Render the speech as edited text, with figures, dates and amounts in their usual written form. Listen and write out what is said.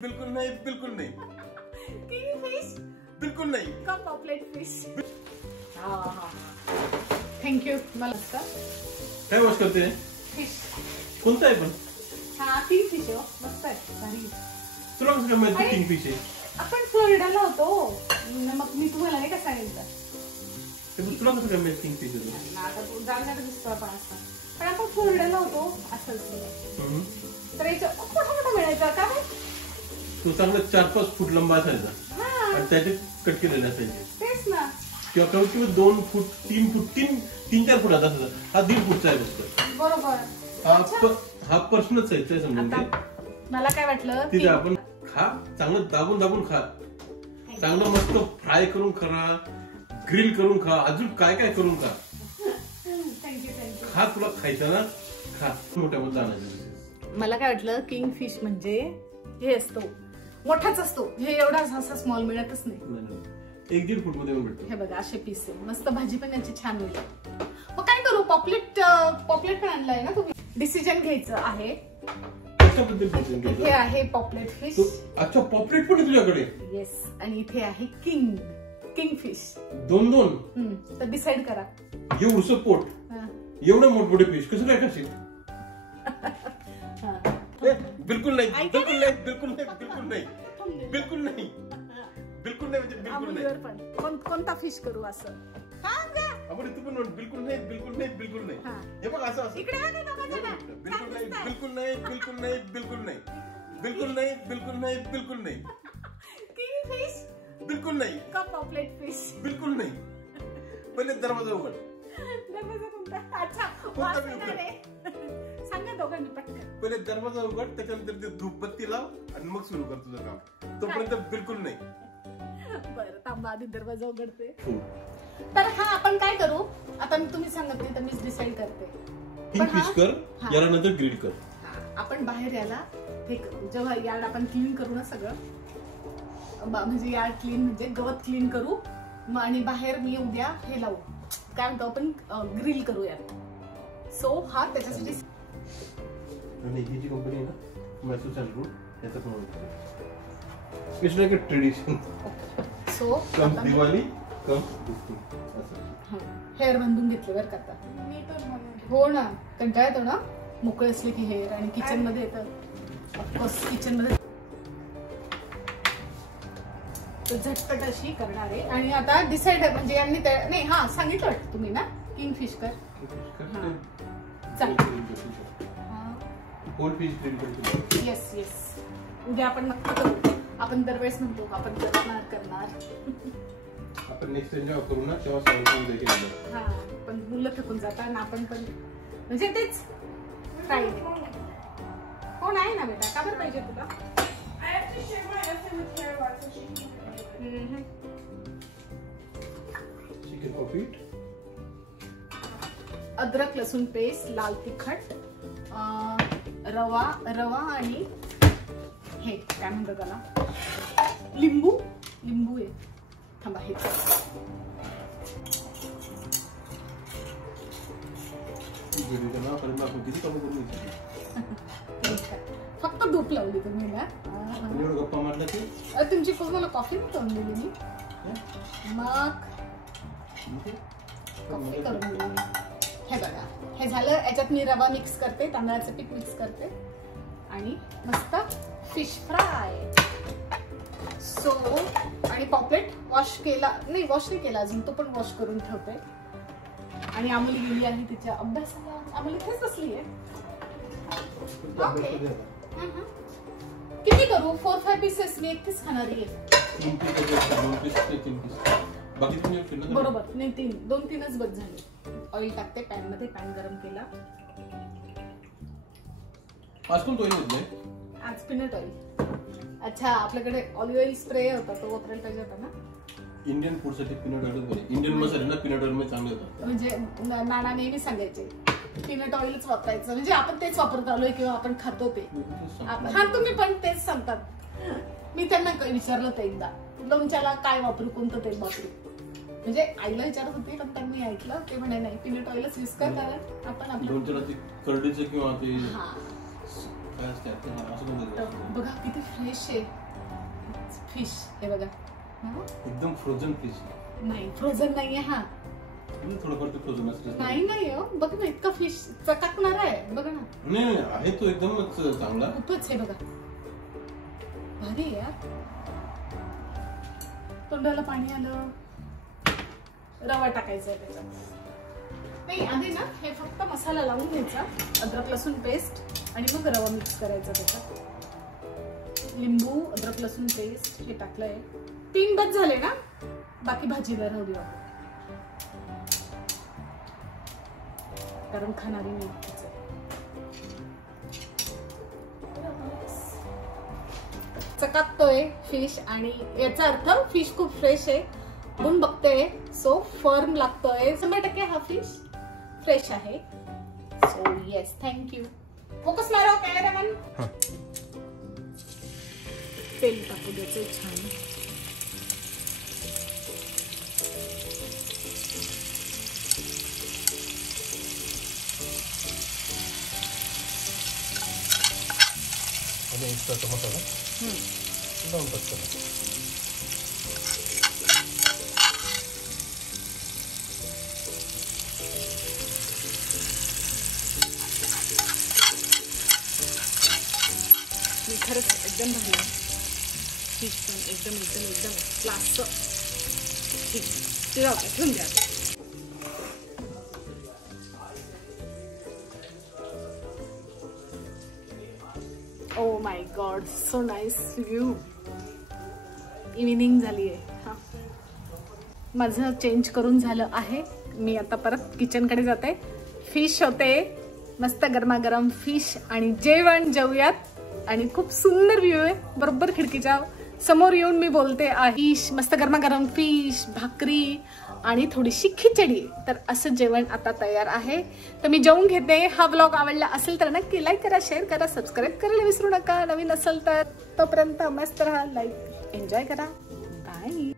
बिल्कुल नहीं, बिल्कुल नहीं। किंग फिश बिल्कुल नहीं। का पॉपलेट फिश। हाँ थैंक यू। मला काय वॉश करते हैं? फिश कोणता आहे पण? हाँ किंग फिश हो, मस्त आहे भारी। तुला कसं काय माहिती किंग फिश आहे? आपण फ्लोरिडाला होतो मग मी तुम्हाला नाही का सांगितलं ते तुला कसं काय माहिती किंग फिश आहे? आता तू जाणार दिसतो आपण असं पण आपण फ्लोरिडाला होतो असंच तर याच्या मोठा मोठा मिळायचा का तो चांगला 4-5 फूट लंबा असायचा आणि त्याचे कट केलेले असायचे तेच ना किंवा कमीत कमी 2 फूट 3 फूट 3-4 फुटाचा असायचा हा 1.5 फूटचा आहे फक्त बरोबर हा पर्सनच आहे ते समजून घे मला काय वाटलं तिथे आपण खा चांगलं दाबून दाबून खा चांगलं मस्त फ्राय करून खा ग्रिल करून खा अजून काय काय करून खा खा तुला खायचं ना खा मोठ्या मध्ये आणायचं मला काय वाटलं किंग फिश म्हणजे हे असतो मोठाच असतो हे एवढा असा स्मॉल मिळतच नाही 1-1.5 फूट मध्ये भेटतो हे बघा असे पीस आहे मस्त भाजी पण याची छान होईल मग काय करू पॉपलेट पण आणलाय ना तुम्ही डिसिजन घ्यायचं आहे हे आहे पॉपलेट फिश अच्छा पॉपलेट पण तुझ्याकडे येस आणि इथे आहे किंग फिश दोन तर डिसाइड करा एवढं पोट एवढं मोठमोठे फिश कसं काय खाशील बिल्कुल नहीं बिल्कुल नहीं बिल्कुल नहीं बिल्कुल नहीं बिल्कुल नहीं बिल्कुल नहीं म्हणजे बिल्कुल नाही कोणता फिश करू असं आपण तू पण बिल्कुल नहीं बिल्कुल नहीं बिल्कुल नहीं हे बघ असं इकडे आहे ना बिल्कुल नहीं बिल्कुल नहीं बिल्कुल नहीं बिल्कुल नहीं बिल्कुल नहीं बिल्कुल नहीं बिल्कुल नहीं किंग फिश बिल्कुल नहीं का पॉपलेट फिश बिल्कुल नहीं पहिले दरवाजा उघड दरवाजा कोणता अच्छा सांगा दोघांनी पटकन पहिले दरवाजा उघड त्याच्यानंतर ते धूपबत्ती लाव आणि मग सुरू कर तुझं काम तोपर्यंत बिल्कुल नाही बरं थांबा आधी दरवाजा उघडते तर हा आपण काय करू आता तुम्ही सांगत नाही तर मीच डिसाइड करते किंग फिश कर याला नंतर ग्रिल कर आपण बाहेर याला हे करू जेव्हा यार्ड आपण क्लीन करू ना सगळं म्हणजे यार्ड क्लीन म्हणजे गवत क्लीन करू आणि बाहेर मी उद्या हे लावू काय म्हणतो आपण ग्रिल करूयात सो हा त्याच्यासाठी आणि ही जी कंपनी आहे ना मैसूर ग्रुप याचा पण it's like a tradition so come Diwali come hair बांधून घेतले बरं का हो ना कंटाळा येतो ना मोकळे असले की हेअर आणि किचन मध्ये येतं ऑफकोर्स किचन मध्ये झटपट अशी करणार आहे आणि आता डिसाइड म्हणजे यांनी नाही हा सांगितलं वाटतं तुम्ही ना किंग फिश कर येस येस उद्या आपण नक्की करू आपण दरवेळेस म्हणतो आपण करणार आपण नेक्स्ट टाइम जेव्हा करू ना तेव्हा सांगतो देखील हा पण मुलं थकून जातात ना आपण पण म्हणजे तेच काय हो नाही ना बेटा का बरं पाहिजे तुला चिकन पॉपीट अद्रक लसूण पेस्ट लाल तिखट रवा आणि हे काय म्हणतात त्याला लिंबू आहे थांबा हे फक्त धूप लावली तुम्ही ना गप्पा मारला ते तुमची मला कॉफी करून दिली मी मग कॉफी करून दिली हे बघा हे झालं याच्यात मी रवा मिक्स करते तांदळाचं पीठ मिक्स करते आणि मस्त फिश फ्राय सो आणि पॉपलेट वॉश नाही केला अजून तो पण वॉश करून ठेवते आणि आम्हाला गेली आहे तिच्या अभ्यासाला आम्हाला इथेच बसली आहे ओके किती करू 4-5 पीसेस मी एकटीच खाणारी आहे बरोबर नाही 2-3च बस झाले ऑइल टाकते पॅन मध्ये पॅन गरम केला आज कोणतं ऑइल घेतलंय आज पीनट ऑइल अच्छा आपल्याकडे ऑलिव्ह ऑइल स्प्रे होता तो वापरायला पाहिजे होता ना इंडियन फूड साठी पीनट ऑइल बरे इंडियन मसाले ना पीनट ऑइल मध्ये चांगले होतात म्हणजे नाना नेहमी सांगायचे पीनट ऑइलच वापरायचं म्हणजे आपण तेच वापरत आलोय किंवा आपण खातो ते हा तुम्ही पण तेच सांगतात मी त्यांना विचारलं ते एकदा लोणच्याला काय वापरू कोणतं तेल वापरू म्हणजे आईला विचारत होते पण त्यांनी ऐकलं ते म्हणे नाही पीनट ऑइलच यूज कर कारण आपण आपल्या लोणच्याला ते करडीचं किंवा ते काय असते असं पण बघा. बघा किती फ्रेश आहे फिश. हे बघा एकदम फ्रोझन फिश. नाही फ्रोझन नाहीये हा. थोडंफार ते फ्रोझन असते. नाही हो, बघ ना इतका फिश चकाकणार आहे. बघा ना. नाही आहे तो एकदमच चांगला. खूपच आहे बघा, भारी आहे यार. तोंडाला पाणी आलं. रवा टाकायचा आहे त्याच्यात. नाही आधी ना हे फक्त मसाला लावून घ्यायचा, अद्रक लसूण पेस्ट, आणि मग रवा मिक्स करायचा त्याच्यात. लिंबू, अद्रक लसूण पेस्ट हे टाकलंय. 3 बस झाले ना, बाकी भाजीला राहू द्या कारण खाणारी मी. चकाकतोय फिश आणि याचा अर्थ फिश खूप फ्रेश आहे. आपण बघतोय सो फर्म लागतोय. 100% हा फिश फ्रेश आहे. So yes, thank you. फोकस मारो कॅमेरामन. तेल टाकू द्यायचं छान. आणि एक मसाला लावून टाकतो. खरंच एकदम भारी. फिश पण एकदम एकदम एकदम क्लासचं. ठीक ते जाऊ द्या, ठेवून द्या. Oh my God, so nice view. Evening झाली आहे. हा, माझं चेंज करून झालं आहे. मी आता परत किचनकडे जाते. फिश होते मस्त गरमागरम फिश आणि जेवण जेवूयात. आणि खूप सुंदर व्ह्यू आहे. बरोबर खिडकीच्या समोर येऊन मी बोलते. फिश मस्त गरमागरम फिश, भाकरी आणि थोडीशी खिचडी. तर असं जेवण आता तयार आहे. तर मी जेवून घेते. हा व्लॉग आवडला असेल तर नक्की लाईक करा, शेअर करा, सबस्क्राईब करायला विसरू नका. नवीन असेल तर तोपर्यंत मस्त राहा, लाईक एन्जॉय करा. बाय.